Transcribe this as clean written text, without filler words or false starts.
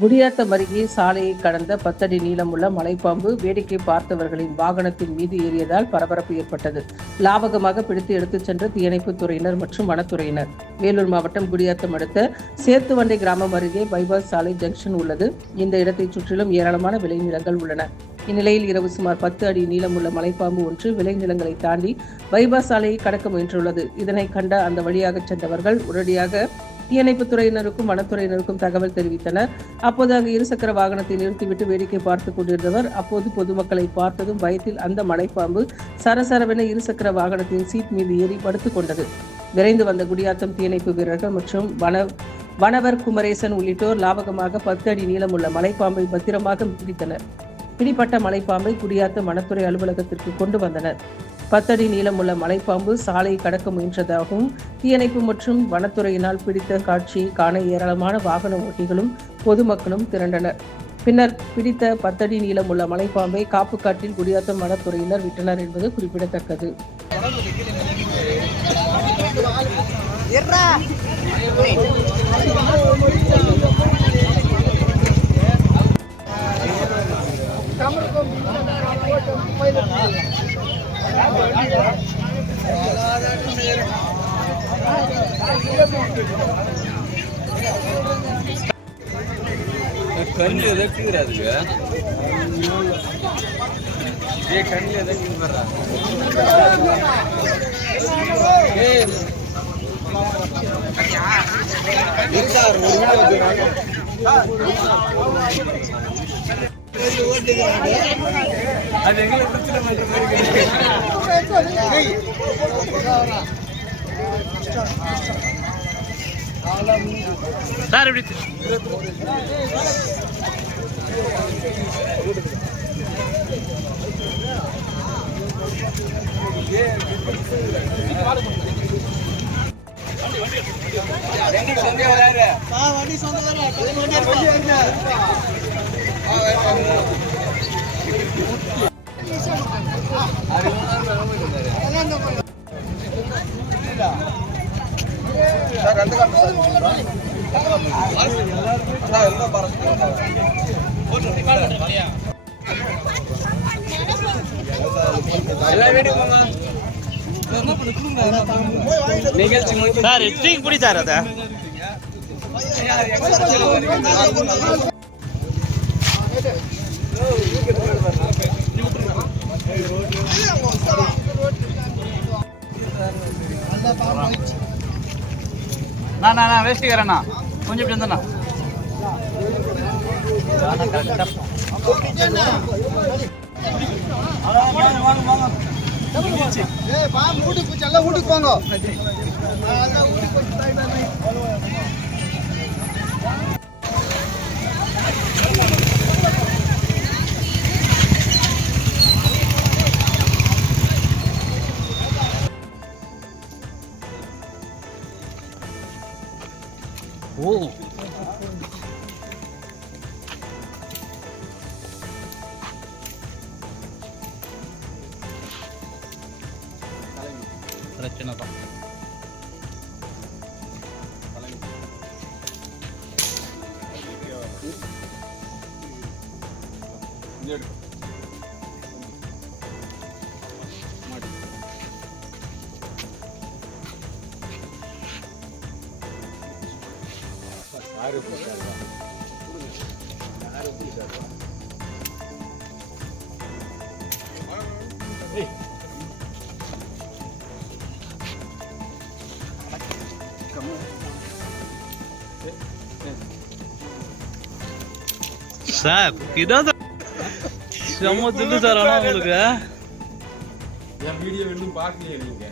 குடியாத்தம் அருகே சாலையை கடந்த 10 அடி நீளமுள்ள மலைப்பாம்பு வேடிக்கை பார்த்தவர்களின் வாகனத்தின் மீது ஏறியதால் பரபரப்பு ஏற்பட்டது. லாபகமாக பிடித்து எடுத்துச் சென்ற தீயணைப்புத் துறையினர் மற்றும் வனத்துறையினர். வேலூர் மாவட்டம் குடியாத்தம் அடுத்த சேத்துவண்டை கிராமம் அருகே பைபாஸ் சாலை ஜங்ஷன் உள்ளது. இந்த இடத்தைச் சுற்றிலும் ஏராளமான விளைநிலங்கள் உள்ளன. இந்நிலையில் இரவு சுமார் 10 அடி நீளமுள்ள மலைப்பாம்பு ஒன்று விளைநிலங்களை தாண்டி பைபாஸ் சாலையை கடக்க முயன்றுள்ளது. இதனை கண்ட அந்த வழியாக சென்றவர்கள் உடனடியாக தீயணைப்புத் துறையினருக்கும் வனத்துறையினருக்கும் தகவல் தெரிவித்தனர். அப்போது அங்கு இருசக்கர வாகனத்தை நிறுத்திவிட்டு வேடிக்கை பார்த்துக் கொண்டிருந்தவர் அப்போது பொதுமக்களை பார்த்ததும் பயத்தில் அந்த மலைப்பாம்பு சரசரவென இருசக்கர வாகனத்தின் சீட் மீது ஏறி படுத்துக் கொண்டது. விரைந்து வந்த குடியாத்தம் தீயணைப்பு வீரர்கள் மற்றும் வனவர் குமரேசன் உள்ளிட்டோர் லாபகமாக 10 அடி நீளமுள்ள மலைப்பாம்பை பத்திரமாக பிடித்தனர். பிடிப்பட்ட மலைப்பாம்பை குடியாத்தம் வனத்துறை அலுவலகத்திற்கு கொண்டு வந்தனர். 10 அடி நீளமுள்ள மலைப்பாம்பு சாலையை கடக்க முயன்றதாகவும் தீயணைப்பு மற்றும் வனத்துறையினால் பிடித்த காட்சியை காண ஏராளமான வாகன ஓட்டிகளும் பொதுமக்களும் திரண்டனர். பின்னர் பிடித்த 10 அடி நீளமுள்ள மலைப்பாம்பை காப்புக்காட்டில் குடியாத்தம் வனத்துறையினர் விட்டனர் என்பது குறிப்பிடத்தக்கது. கண்ணு எதற்குறாதுங்க கண்ணு எதற்கு வர்றா அது எங்களை பிரச்சனை சார் எப்படி சார் எப்படி குடித்தார் அத நான் வேஸ்ட்டுக்கிறேண்ணா கொஞ்சம் இப்படி இருந்தேண்ணா வீட்டுக்கு போங்க. ஓ பிரச்சனை தான். சார் இதான் செம்ம தில்லு சார். ஆனால் உங்களுக்கு என் வீடியோ இன்னும் பார்க்கலையே நீங்க?